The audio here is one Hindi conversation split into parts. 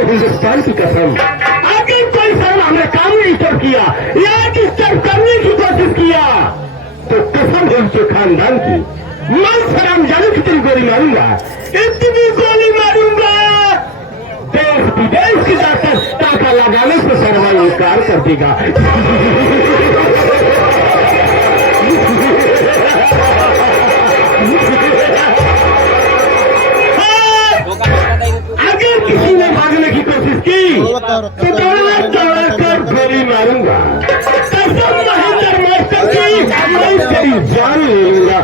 हिंदुस्तान की कसम, आगे कोई साल हमने काम नहीं कर किया या डिस्टर्ब करने की कोशिश किया तो कसम है उसके खानदान की, मैं सलाम जानू की तेरी गोली मारूंगा, इतनी गोली मारूंगा देश विदेश की ताकत टाका लगाने से सरवाई इनकार कर देगा। अगर किसी ने भागने की कोशिश की तो दौड़ा कर गोली मारूंगा, कसम महेंद्र मास्टर की मैं तेरी जान ले लूंगा।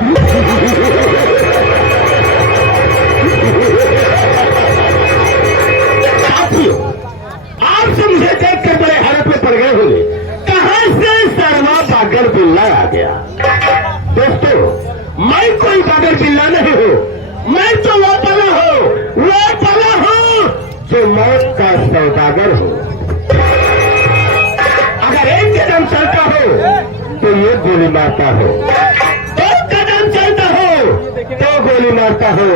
साथियों, आप समझे देख कर बड़े हालत में पड़ गए होंगे, कहां से सरवा बागर बिल्ला आ गया। दोस्तों, मैं कोई बागर बिल्ला नहीं हूं, मैं तो वो पला हूं जो मौत का सौदागर हो। अगर एक कदम चलता हो तो ये गोली मारता हो, दो कदम चलता हो तो गोली मारता हो,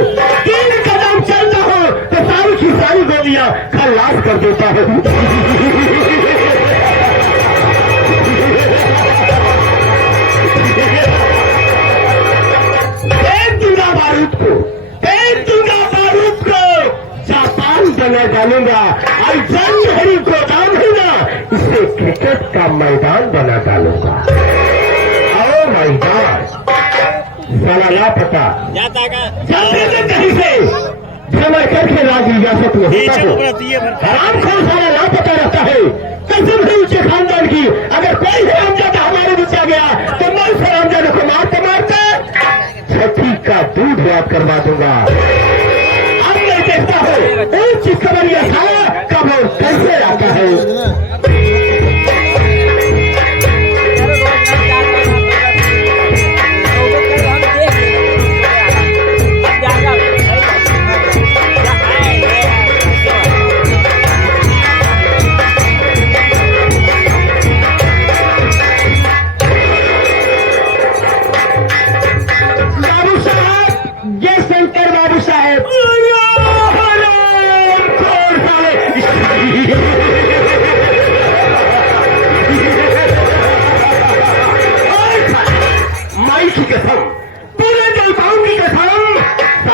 तीन कदम चलता हो तो सारी की सारी गोलियां खलास कर देता है। जापान बना डालूंगा और जंग हरी गोदाम है ना, इसे क्रिकेट का मैदान बना डालूंगा। ओ मैदान साला लापता जाते थे कहीं से जमा करके राज इजाजत में होता हो, आराम से सारा लापता रहता है। कसम है उसके खानदान की, अगर कोई है हमजादा हमारे बचा गया तो मैं उस हमजादा को मारते मारते छठी का दूध याद करवा दूंगा। अब मैं देखता हूँ ऊंच खबर यह साला कब और कैसे आता है।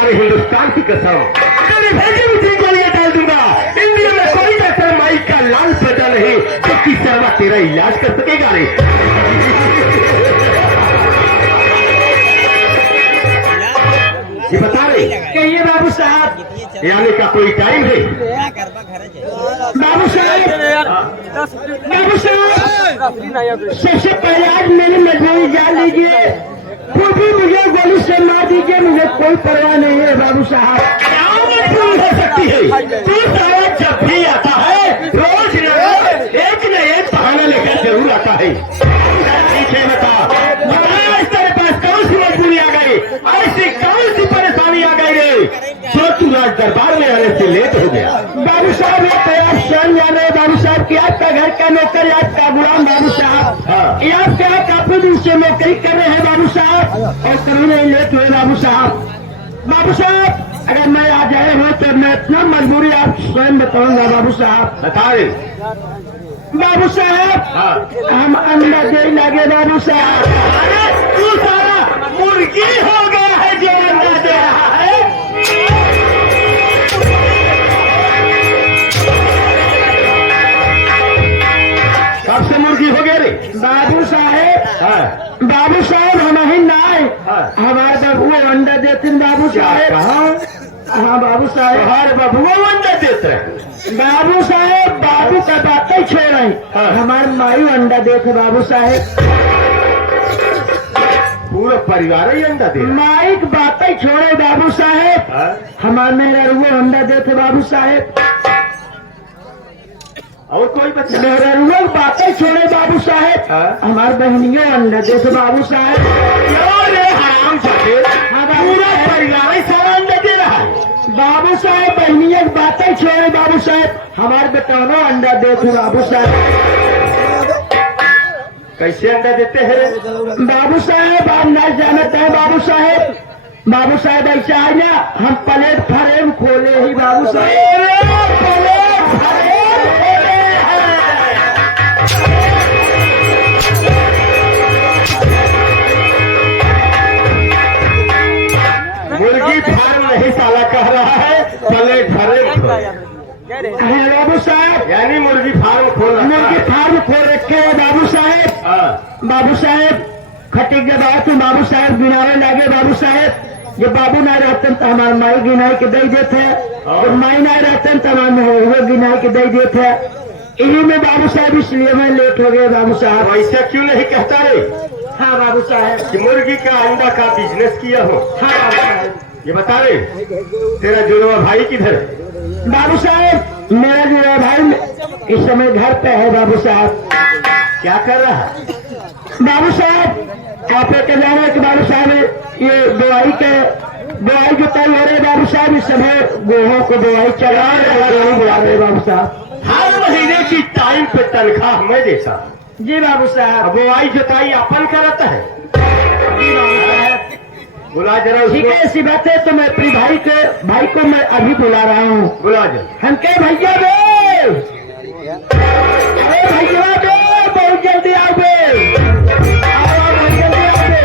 हिंदुस्तान की कसम, तेरे भेजे में 3 गोलियां डाल दूंगा। इंडिया में कोई डॉक्टर माइक का लाल सजा नहीं तो किस तरह तेरा इलाज कर सकेगा रे। ये बता रहे कहिए बाबू साहब, यानी का कोई टाइम है? बाबू साहब सबसे पहले आज मेरी मजबूरी जान लीजिए, खुद भी मुझे गोली से मार दीजिए, मुझे कोई परवाह नहीं है बाबू साहब। मजबूरी हो सकती है, तू सारा जब भी आता है रोज एक न एक बहाना लेकर जरूर आता है। पीछे बता तेरे पास कौन सी मजबूरी आ गई, ऐसी कौन सी परेशानी आ गई रे जो तू आज दरबार में आने से लेट हो गया? बाबू साहब ये तैयार सन जाने बाबू साहब की आपका घर का नौकर, आपका गुलाम बाबू साहब, ये आपका काफी दिन से नौकरी कर रहे हैं बाबू साहब और कभी नहीं लेट हुए बाबू साहब। बाबू साहब अगर मैं आ जाए हो तो मैं इतना मजबूरी आप स्वयं बताऊंगा बाबू साहब। बताए बाबू साहब हम अंडा दे लगे बाबू साहब। अरे तू सारा मुर्गी हो गया है जो अंडा दे रहा है। कब से मुर्गी हो गया रे बाबू साहेब? बाबू साहेब हम ही ना आए, हमारे बाबू अंडा देते बाबू साहेब। हाँ बाबू साहेब, हमारे बाबू अंडा देते हैं बाबू साहेब। बाबू का बातें छोड़ रहे, हमारे मायू अंडा देते बाबू साहेब। पूरा परिवार ही अंडा दे, माई की बातें छोड़े बाबू साहेब, हमारे मेरा वो अंडा देते बाबू साहेब। और कोई बच्चा? मेरे लोग बातें छोड़े बाबू साहेब, हमारे बहनियों अंडा दे तो बाबू साहेब। हराम जाते पूरा परिवार ही सारा अंडा दे रहा है। बाबू साहेब बहनियों की बातें छोड़े बाबू साहेब, हमारे बेटौनो अंडा दे तो बाबू साहेब। कैसे अंडा देते हैं? बाबू साहेब आप नहीं जानते हैं बाबू साहेब। बाबू साहेब ऐसा है ना, हम प्लेट फ्रेम खोले ही बाबू साहेब, प्लेट फ्रेम खोले हैं। मुर्गी फार्म नहीं साला कह रहा है, प्लेट फ्रेम। बाबू साहेब यानी मुर्गी फार्म खोल मुर्गी फार्म खोल रखे हैं बाबू साहेब। बाबू साहेब खटी के बाद तो बाबू साहेब गिनावे लगे बाबू साहेब। जब बाबू नहीं रहते तो हमारे माई गिनाई के दे देते, जब माई नहीं रहते तो हमारे गिनाई के दे देते। इन्हीं में बाबू साहब इसलिए मैं लेट हो गए बाबू साहब। ऐसा क्यों नहीं कहता रे हाँ बाबू साहब। कि मुर्गी का अंडा का बिजनेस किया हो? हाँ बाबू साहब। ये बता रे तेरा जुड़वा भाई किधर? बाबू साहब मेरा जुड़वा भाई इस समय घर पे है बाबू साहब। क्या कर रहा है? बाबू साहब आप के जाने कि बाबू साहब ये दवाई जुताई हो रही बाबू साहब। इस समय गेहूं को दवाई चला रहे बाबू साहब। हर महीने की टाइम पे तनख्वाह मैं देता। जी बाबू साहब। बुआई जुताई अपन करता है। जी बाबू साहब। बुला जरा ठीक है, ऐसी बात है तो मैं अपनी भाई को मैं अभी बुला रहा हूँ। बुला जरा। हम के भैया बे, अरे भैया बे बहुत जल्दी आओ बे, आओ बहुत जल्दी आओ बे।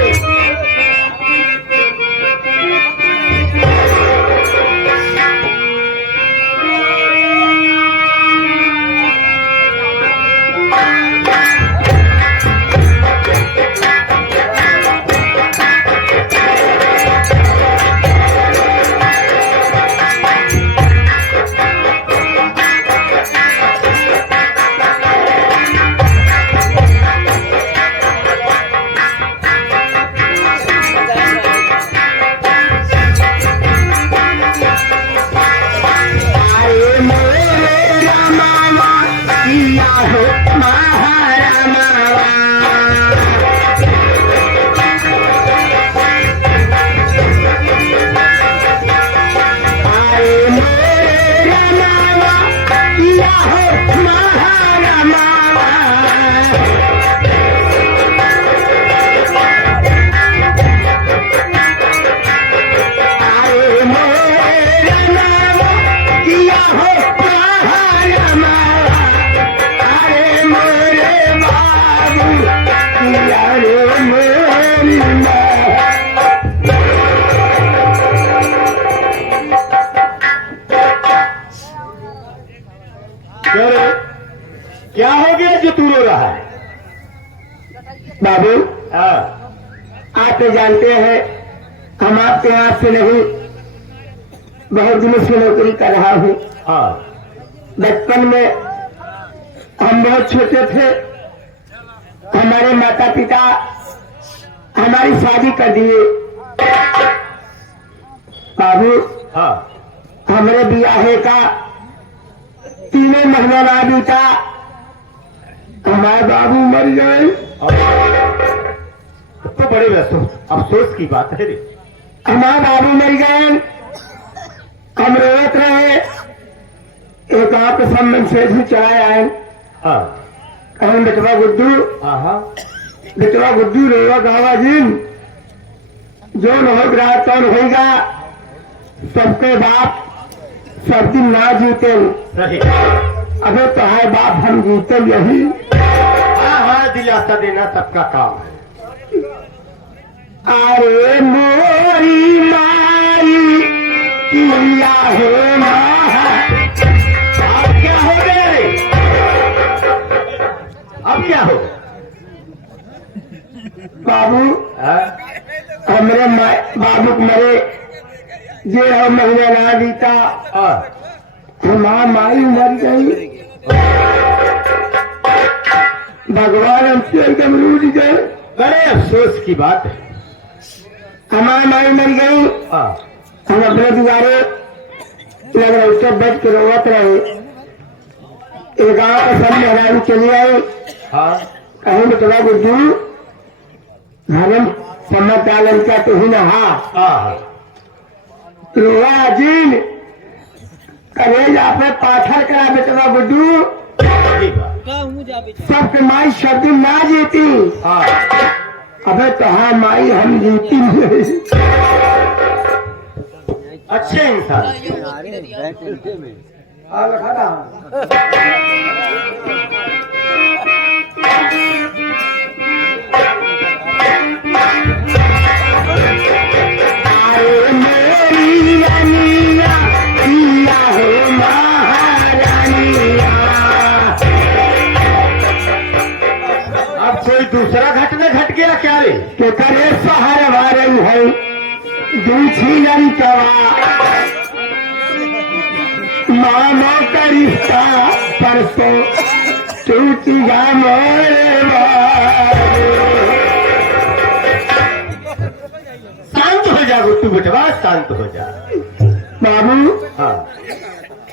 क्या हो गया जो तू रो रहा है? बाबू हाँ। आप तो जानते हैं हम आपके यहाँ से नहीं बहुत दिनों से नौकरी कर रहा हूँ। हाँ। बचपन में हम बहुत छोटे थे, हमारे माता पिता हमारी शादी कर दिए। बाबू हाँ। हमारे ब्याहे का 3 महीना ना बीता हमारे बाबू मर गए। तो बड़े अफसोस की बात है रे। हमारे बाबू मर गए, हम रोत रहे। एक आपके सम्मान से भी चलाए आए। हाँ। कहूँ बेटवा गुड्डू, हाँ। बेटवा गुड्डू रोवा गावा जिन जो न हो रहा कौन होगा, सबके बाप सब दिन ना जीते। सही। अबे तो है बाप हम जीते यही। हाँ, दिलासा देना सबका काम है। अरे मोरी मारी किया है अब क्या हो गया रे? अब क्या हो? बाबू हमरे बाबू मरे जे हम महीने ना बीता हमारा माई मर गई। भगवान हमसे एकदम रूठ गए। बड़े अफसोस की बात है। हमारी माई मर गई। हम अपने दुआरे लग रहे सब बच के रोवत रहे। एक गाँव का सब मेहरारू चली आई। हाँ कहीं बेटवा गुड्डू हम समझ डालन क्या तो ही नहा हाँ लोहा अजीन करेज आपने पाथर करा बेटवा गुड्डू ठीक है। सबके माई शब्द ना जीती। हाँ अबे तो हाँ माई हम जीती नहीं। अच्छे इंसान आए मेरी रानिया पिया हो महारानिया। अब कोई दूसरा घटना घट गया क्या रे? के करे सहारा वारन है दूसरी लड़कवा मामा का रिश्ता परसों टूट गया मोरे शांत हो जा गुट्टू बेटवा, शांत हो जा। बाबू। हाँ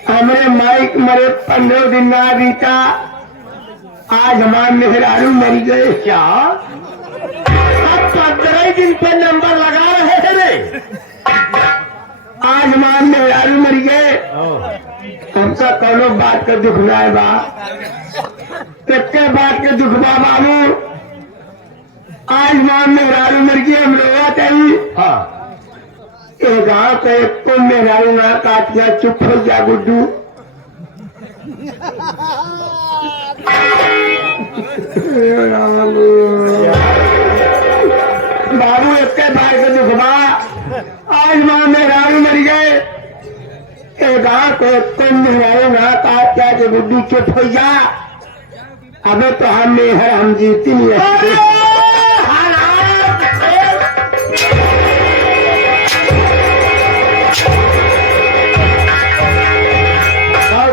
हमारे माइक मरे 15 दिन ना बीता, आज हमारे मेहरारू मर गए। क्या अब 15 दिन पे नंबर लगा रहे थे रे? आज हमारे मेहरारू मर गए। हमका कौनो बात का दुख ना है बा, कितने बात के दुख बा बाबू। आज हमारे मेहरारू मर गए, हम रोआ चाहिए। हाँ एक गाँव पे एक तो मेहरारू ना काट गया, चुप हो जा गुड्डू। बाबू इतने भाई का दुख बा, आज माँ मेहरारू मर गए। एक गाँव पे एक तो मेहरारू ना काट गया कि गुड्डू चुप हो जा। अबे तो हम मेहर हम जीती नहीं है।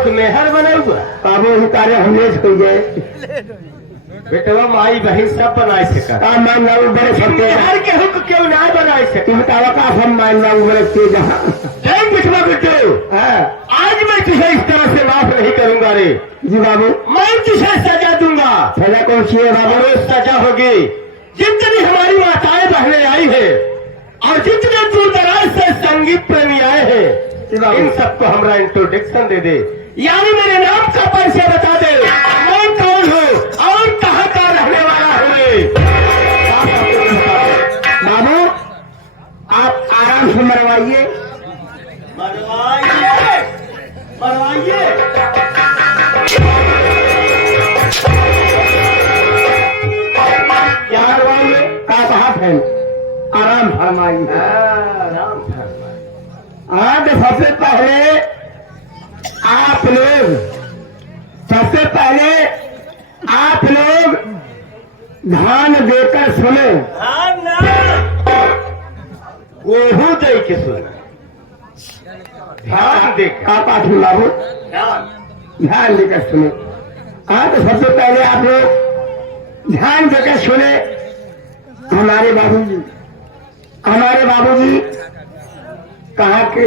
मेहर बना हुआ बाबू हितारे हमने हो गए। बेटवा माई बहन सब बनाए से कर। काम मान लाऊ बड़े सबके मेहर के हुक क्यों ना बनाए से? तुम बतावा का हम मान लाऊ बड़े के जहाँ। नहीं बेटवा बेटो, हाँ आज मैं तुझे इस तरह से माफ नहीं करूंगा रे। जी बाबू। मैं तुझे सजा दूंगा। सजा कौन सी है बाबू? और सजा होगी जितनी हमारी माताएं बहनें आई है और जितने दूर दराज से संगीत प्रेमी आए हैं, इन सबको हमारा इंट्रोडक्शन दे दे, यानी मेरे नाम का परिचय बता दे। मैं कौन हूँ और कहाँ का रहने वाला हूँ। बाबू आप आराम से मरवाइए। मरवाइए मरवाइए। क्या मरवाइए? आप हाथ है, आराम फरमाइए। हाँ तो सबसे पहले आप लोग ध्यान देकर सुने। गेहूं दे के सुन, ध्यान देकर। आप आठवीं बाबू ध्यान देकर सुने। हाँ तो सबसे पहले आप लोग ध्यान देकर सुने। हमारे बाबूजी कहा के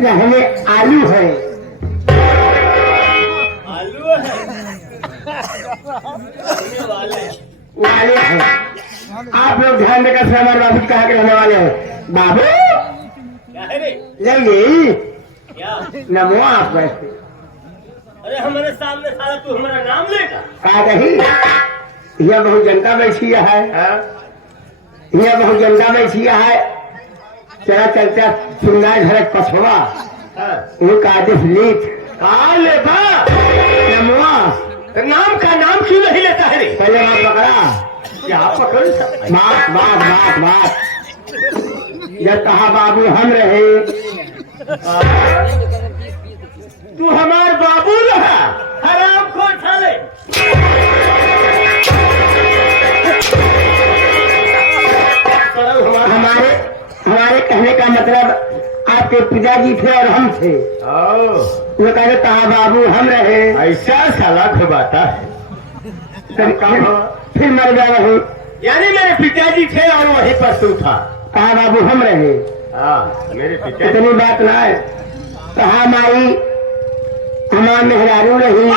रहने आलू है। वाले हैं। आप लोग ध्यान देकर से हमारे बाबू कहा के रहने वाले हैं। बाबू यही नमो आप वैसे। अरे हमारे सामने सारा तू हमारा नाम लेगा? कहा कही यह बहुत जनता बैठी है। यह बहुत जनता बैठी है। चला चलता सुनना घर पछवा वो कादिश लीथ कहा ले बा नमुआ नाम का नाम क्यों नहीं लेता है रे? पहले बात पकड़ा। क्या पकड़ सकता? बात जब कहा बाबू हम रहे। तू हमार बाबू रहा, हराम खोर साले। हमारे कहने का मतलब आपके पिताजी थे और हम थे। वो कहे कहा बाबू हम रहे। ऐसा साला घुबाता है। फिर मर गया वही। यानी मेरे पिताजी थे और वहीं पर तू था। कहा बाबू हम रहे। हाँ मेरे पिताजी। इतनी बात ना है। कहा माई हमार मेहरारू रही।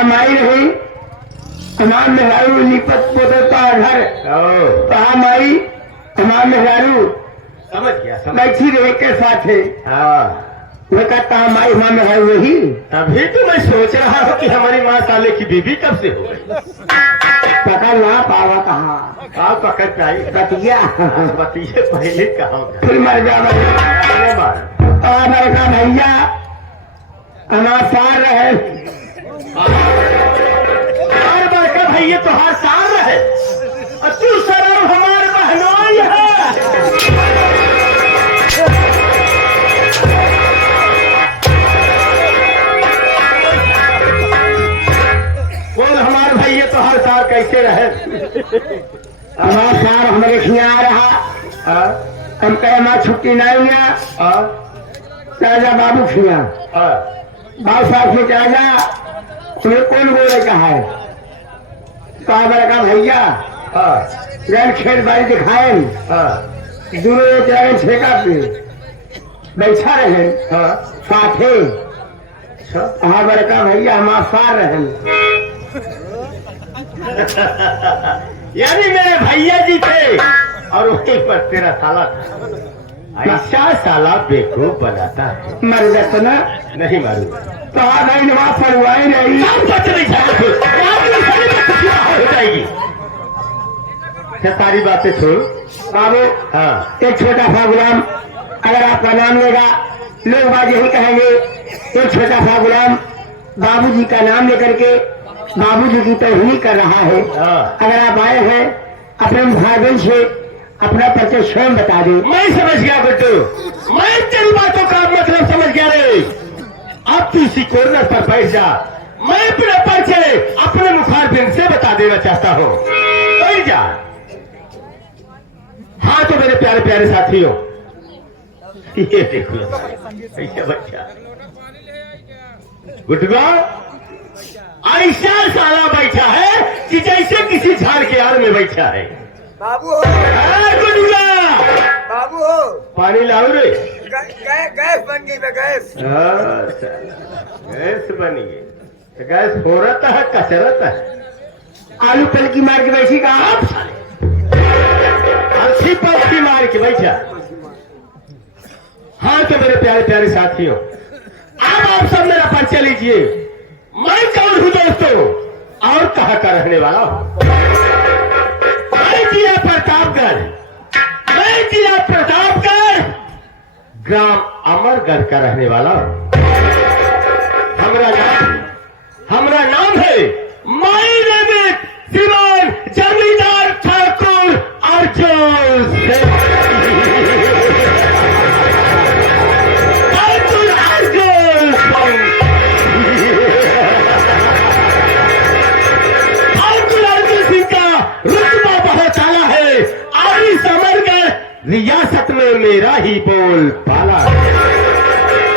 काम आई रही हमार मेहरारू लिपत पोता घर काम आई हमार मेहरारू समझ गया समझ बैठी रहे के साथ है हाँ वो का काम आई हमार मेहरारू वही तभी तो मैं सोच रहा हूँ कि हमारी माँ साले की बीबी कब से हो गई पकड़ ना पावा कहाँ आप पकड़ पाई कटिया बतिए पहले कहा फिर मर जावा का भैया हमार सार रहे हमारे बड़का भैया तो हर साल रहे और तू सरम हमारे बहनोई है बोल हमारे भैया तो हर साल कैसे रहे हमार सार हमारे खिया रहा हम कहे हमार छुट्टी नहीं है राजा बाबू खिया बाबू साहब से राजा तुम्हें कौन बोले कहा है कहा बड़ा भैया रैन खेत बाड़ी दिखाए दूर जाए ठेका पे बैठा रहे साथे हाँ बड़का भैया हमारा सार रहे यानी मेरे भैया जी थे और उसके पर तेरा साला था ऐसा साला बेवकूफ बनाता है मर जाता ना नहीं मारू तो हाँ भाई नमाज पढ़वाई रही हो जाएगी सारी बातें छोड़ बाबू हाँ एक छोटा सा गुलाम अगर आपका नाम लेगा लोग बात यही कहेंगे एक छोटा सा गुलाम बाबूजी का नाम लेकर के बाबूजी की तौहीन कर रहा है अगर आप आए हैं अपने भाई से अपना परिचय स्वयं बता दें मैं समझ गया बेटू मैं तेरी बातों का मतलब समझ गया रे अब तू इसी कॉर्नर पर बैठ जा मैं अपना परिचय अपने मुखारबिंद से बता देना चाहता हूँ बैठ जा हाँ तो मेरे प्यारे प्यारे साथियों ये देखो ऐसा बच्चा गुटगा ऐसा साला बैठा है कि जैसे किसी झाड़ के आड़ में बैठा है बाबू गुटगा बाबू हो पानी लाओ रे गैस बन गई मैं गैस गैस बनी है तो गैस फोरत है कचरत है आलू पल की मार के बैठी का अच्छी पक्षी मार के बैठा हाँ तो मेरे प्यारे प्यारे साथियों अब आप सब मेरा परिचय लीजिए मैं कौन हूँ दोस्तों और कहाँ का रहने वाला हूँ मैं जिला प्रतापगढ़ ग्राम अमरगढ़ का रहने वाला हूँ हमारा नाम है माई नेम श्रीमान जमींदार ठाकुर अर्जुन रुतबा बहुत आला है और इस अमरगढ़ रियासत में मेरा ही बोल पाला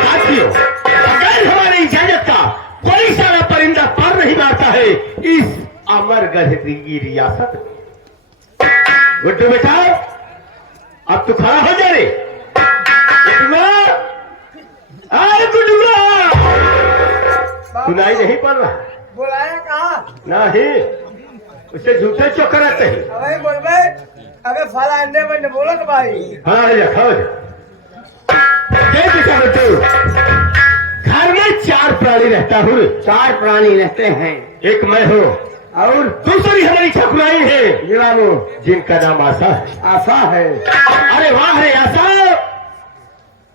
साथियों अगर हमारी इजाजत का कोई सारा परिंदा पर नहीं मारता है इस अमरगढ़ की रियासत में गुड्डू बेटा अब तू खड़ा हो जा रे गुड्डूआ सुनाई नहीं पड़ रहा बुलाया कहा नहीं उससे झूठे चौकर रहते हैं अबे बोल भाई अबे फला अंडे बंडे बोलो तो भाई हाँ जा खाओ जा बेटू घर में 4 प्राणी रहता हूँ 4 प्राणी रहते हैं एक मैं हूँ और दूसरी हमारी ठकुराई है जी बाबू जिनका नाम आशा है आशा है अरे वाह रे आशा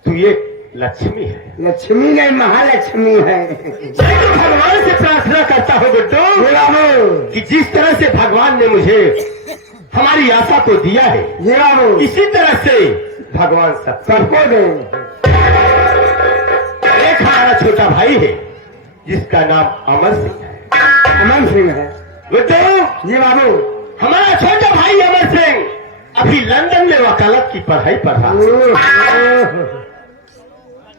तू ये लक्ष्मी है लक्ष्मी नहीं महालक्ष्मी है मैं तो भगवान से प्रार्थना करता हूँ बेटू कि जिस तरह से भगवान ने मुझे हमारी आशा को दिया है इसी तरह से भगवान सबको दे एक हमारा छोटा भाई है जिसका नाम अमर सिंह है अमर सिंह है बेटू जी बाबू हमारा छोटा भाई अमर सिंह अभी लंदन में वकालत की पढ़ाई पढ़ रहा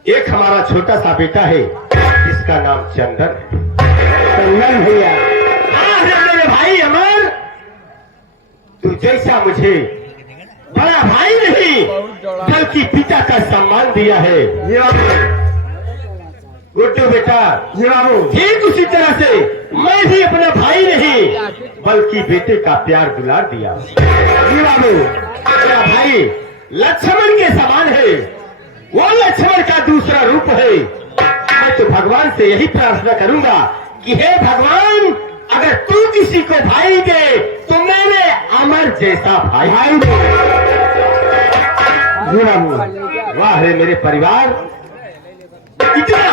एक हमारा छोटा सा बेटा है जिसका नाम चंदन है चंदन भैया मेरे भाई अमर तू जैसा मुझे बड़ा भाई नहीं बल्कि पिता का सम्मान दिया है गुड्डू बेटा जी बाबू ठीक उसी तरह से बल्कि बेटे का प्यार दुलार दिया। जी बाबू, मेरा भाई लक्ष्मण के समान है, वो लक्ष्मण का दूसरा रूप है। मैं तो भगवान से यही प्रार्थना करूंगा कि हे भगवान, अगर तू किसी को भाई दे तो मैंने अमर जैसा भाई दे। जी बाबू, वाह है मेरे परिवार, इतना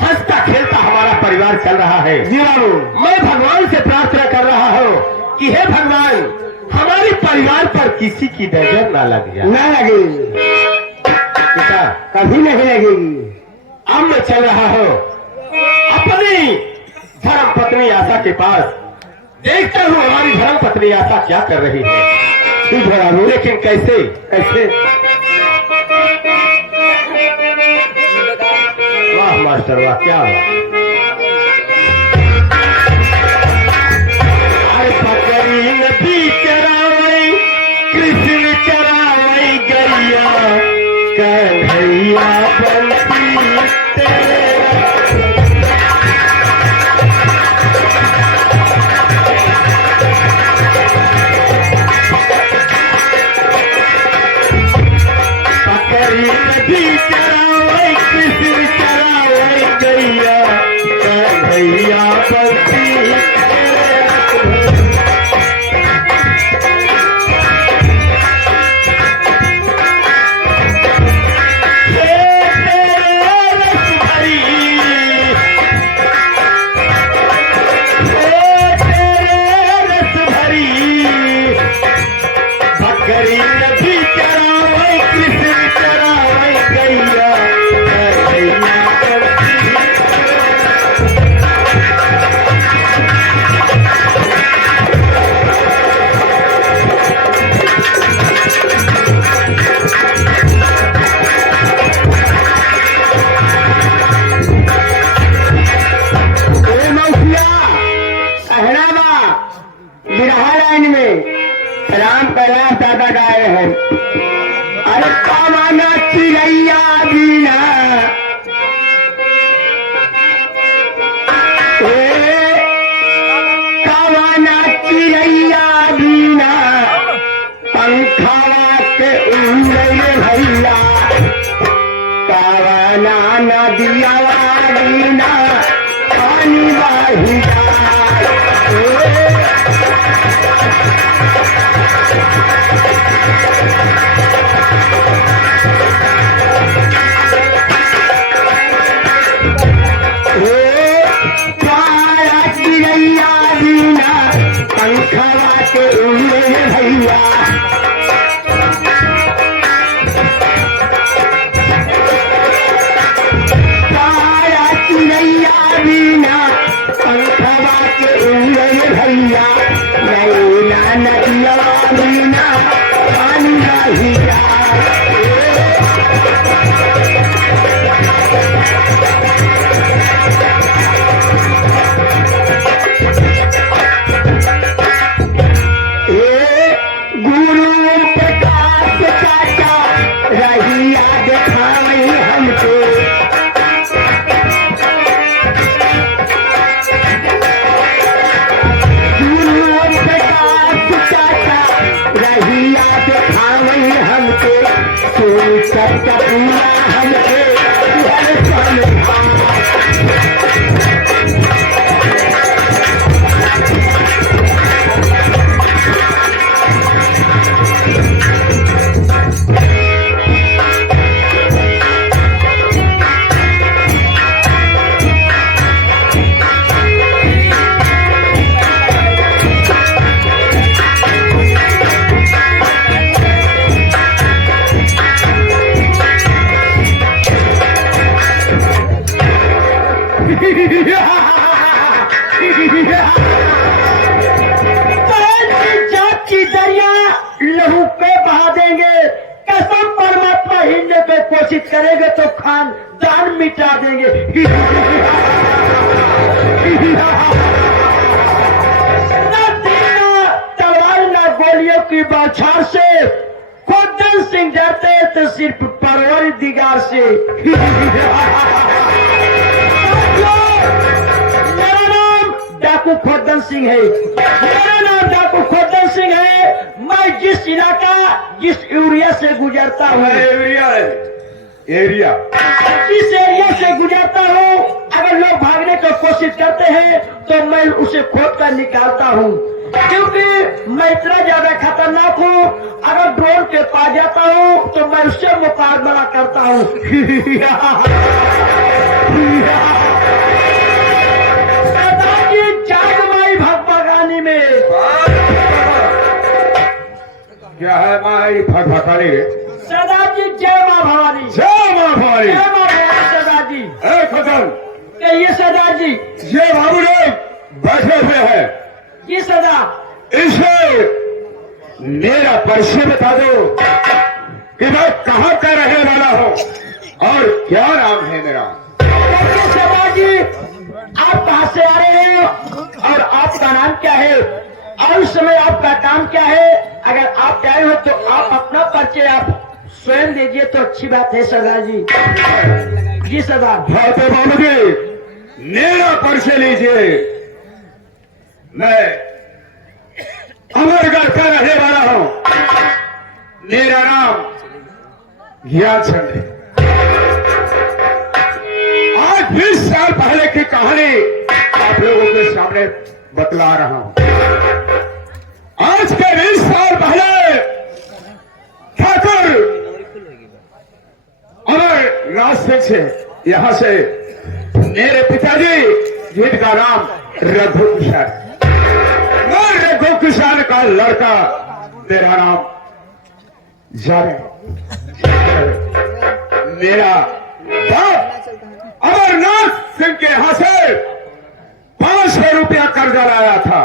हंसता खेलता हमारा परिवार चल रहा है। जी बाबू, मैं भगवान से प्रार्थना कर रहा हूँ कि हे भगवान, हमारे परिवार पर किसी की नजर ना लग जाए। ना लगेगी, बेटा कभी नहीं लगेगी। अब मैं चल रहा हूँ अपनी धर्म पत्नी आशा के पास, देखता हूँ हमारी धर्म पत्नी आशा क्या कर रही है। ठीक है बाबू, लेकिन कैसे कैसे? वाह मास्टर वाह, क्या अरे बकरी नदी चरावई, कृष्ण चरावई गैया, कन्हैया बंसी तेरा। बकरी नदी चरावई, कृष्ण चरावई गैया, कन्हैया बंसी राम कैलाश दादा गाए हैं। अरे कावाना चिड़ैया बीना, कावाना चिड़ैया बीना, पंखा के उड़े भैया, कावाना नदिया बीना, पानी बाही जात की दरिया लहू पे बहा देंगे, कसम परमात्मा हिलने पे कोशिश करेंगे तो खानदान मिटा देंगे। तलवार ना गोलियों की बौछार से, खुद सिंह जाते तो सिर्फ परवर दिगार से। मेरा नाम डाकू खोदन सिंह है। मेरा नाम डाकू खोदन सिंह है। मैं जिस इलाका जिस एरिया से गुजरता हूँ, एरिया जिस एरिया से गुजरता हूँ, अगर लोग भागने की कोशिश करते हैं तो मैं उसे खोद कर निकालता हूँ, क्योंकि मैं इतना ज्यादा खतरनाक हूँ। अगर ड्रोन के पास जाता हूँ तो मैं उससे मुकाबला करता हूँ। सरदार जी जागमाई भगवानी में क्या है माई भगभकानी? सरदार जी जय माँ भवानी, जय मां भवानी। जय माँ भवानी। सरदार जी खतन कहिए सरदार जी। ये बाबू लोग बैठे हुए हैं, जी सरदार। इसे मेरा परिचय बता दो कि मैं कहाँ का रहने वाला हूँ और क्या नाम है मेरा। कहिए सरदार जी, आप कहाँ से आ रहे हैं और आपका नाम क्या है और उस समय आपका काम क्या है? अगर आप आए हो तो आप अपना परिचय आप स्वयं दीजिए तो अच्छी बात है सरदार जी। जी सरदार। हाँ तो बाबू जी, मेरा परिचय लीजिए। मैं अमरगढ़ का रहने वाला हूँ। मेरा नाम ज्ञानचंद है। आज 20 साल पहले की कहानी आप लोगों के सामने बतला रहा हूँ। आज के 20 साल पहले ठाकुर अमरनाथ सिंह से यहाँ से मेरे पिताजी जिनका नाम रघु किशन, मैं रघु किशन का लड़का, मेरा नाम जाने। मेरा बाप अमरनाथ सिंह के यहाँ से 500 रुपया कर्जा लाया था।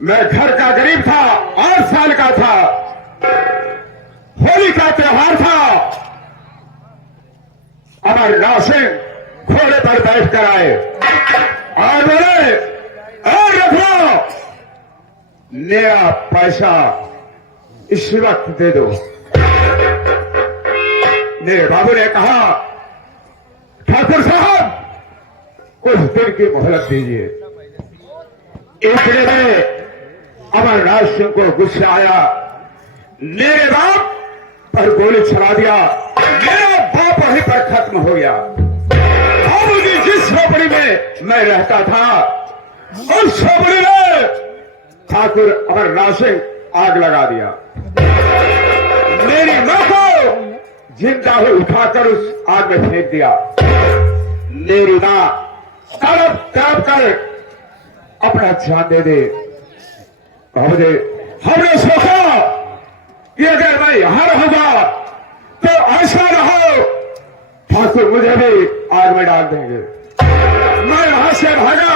मैं घर का गरीब था, 8 साल का था। होली का त्योहार था। अमरनाथ सिंह घोड़े पर बैठ कर आए और बोले, और रखो मेरा पैसा इस वक्त दे दो। मेरे बाबू ने कहा, ठाकुर साहब कुछ दिन की मोहलत दीजिए। इतने में अमरनाथ सिंह को गुस्सा आया, मेरे बाप पर गोली चला दिया। मेरा बाप वहीं पर खत्म हो गया। बाबूजी जिस झोपड़ी में मैं रहता था उस झोपड़ी में ठाकुर अमरनाथ सिंह आग लगा दिया। मेरी मां को जिंदा हुई उठाकर उस आग में फेंक दिया। मेरी मां तड़प तड़प कर अपना जान दे दे। हमने सोचा कि अगर मैं यहां रहूंगा तो ऐसा न हो ठाकुर मुझे भी आग में डाल देंगे। मैं वहां से भागा,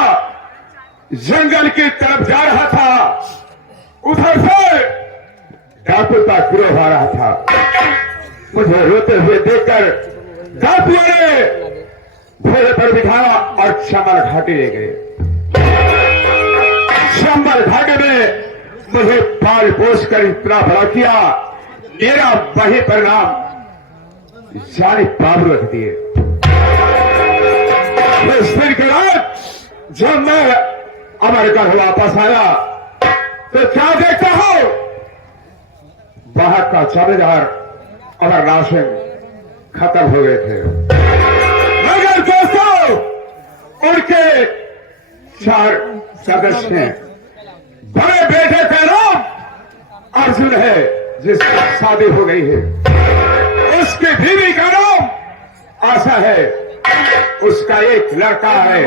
जंगल की तरफ जा रहा था। उधर से डाकू का गिरोह आ रहा था। मुझे रोते हुए देखकर डाकुओं ने घोड़े पर बिठाया और चंबल घाटी ले गए। चंबल घाटी में मुझे पाल पोस कर इतना बड़ा किया, मेरा वही परिणाम जाने बाबू रख दिए। इस दिन के बाद जब मैं अमरगढ़ वापस आया तो क्या देखता हूं, बाहर का जमींदार अमरनाथ सिंह खत्म हो गए थे। मगर दोस्तों उनके 4 सदस्य हैं। बड़े बेटे का नाम अर्जुन है जिसकी शादी हो गई है। उसकी बीवी का नाम आशा है। उसका एक लड़का है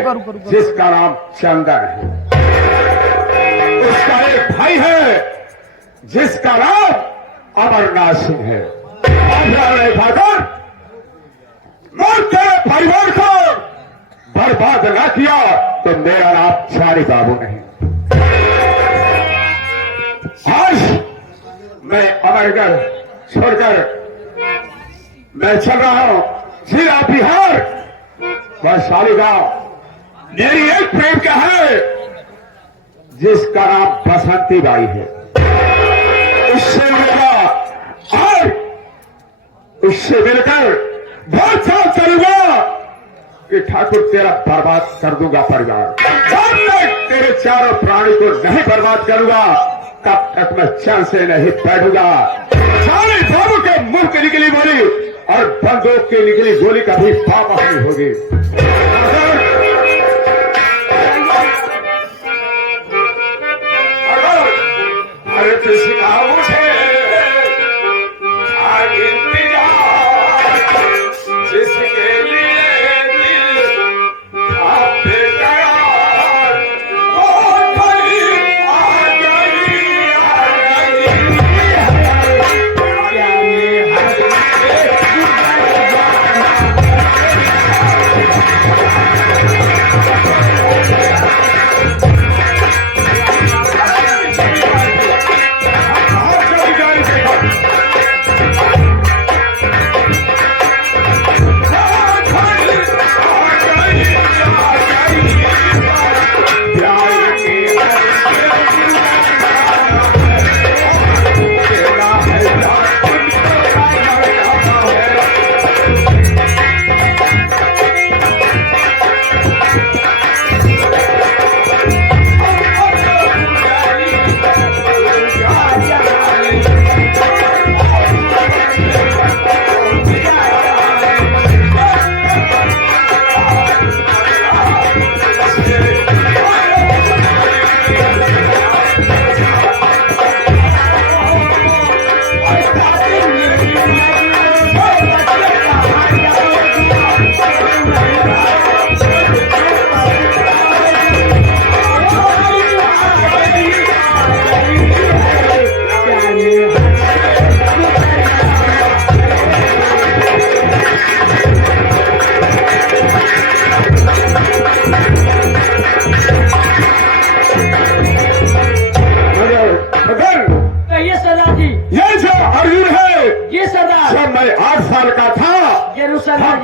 जिसका नाम चंदन है। उसका एक भाई है जिसका नाम अमरनाथ सिंह है। ठाकुर मैं तेरे परिवार को बर्बाद न किया तो मेरा नाम चारी बाबू नहीं। आज मैं अमरगढ़ छोड़कर मैं चल रहा हूं जिला बिहार वैशाली गांव। मेरी एक प्रेमिका है जिसका नाम बसंती बाई है। उससे मिलूंगा और उससे मिलकर बहुत साल चलूंगा कि ठाकुर तेरा बर्बाद कर दूंगा परिवार। जब तक तेरे चारों प्राणी को नहीं बर्बाद करूंगा तब तक मैं चैन से नहीं बैठूंगा। सारे बाबू के मुंह की निकली बोली और बंदूक की निकली गोली का भी पाप नहीं होगी। अरे तो सिखाओ मुझे जिसके लिए दिल आपे करार वो घड़ी आ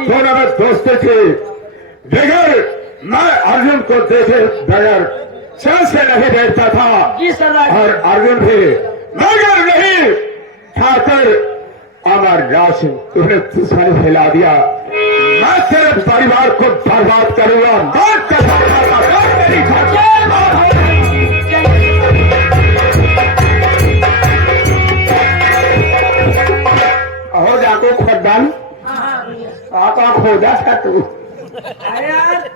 दोनों में दोस्ती थी। बगैर मैं अर्जुन को देखे बगैर चैन से नहीं बैठता था जी सरदार। और अर्जुन भी मगर नहीं ठाकर अमर राव सिंह तुमने दुश्मनी फैला दिया। मैं तेरे परिवार को बर्बाद करूंगा। हो जाको खोदान आता खोदा था तू। अरे यार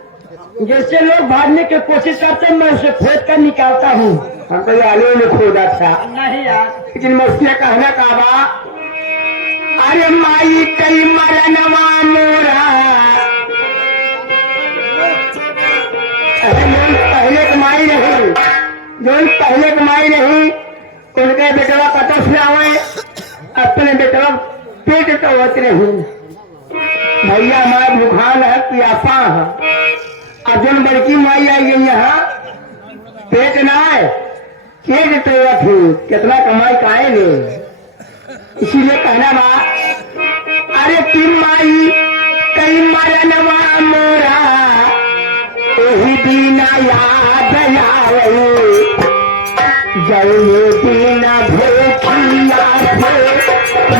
जैसे लोग भागने की कोशिश करते हैं मैं उसे खोद कर निकालता हूँ। हम तो आलू ने खोदा था नहीं यार लेकिन मस्तिया कहना का बा अरे माई कई मरनवा मोरा पहले कमाई नहीं जो पहले कमाई नहीं उनके बेटवा कतो से आवे अपने बेटवा पेट तो होते नहीं। भैया हमारा बुखार है पियासा है अर्जुन बड़की माई आई गई यहाँ पेट ना है पेट तो थी कितना कमाई खाएंगे इसीलिए कहना बा अरे की माई कई मरनवा मोरा यही दीना याद आवे जय दीना भोखिया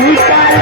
निकाल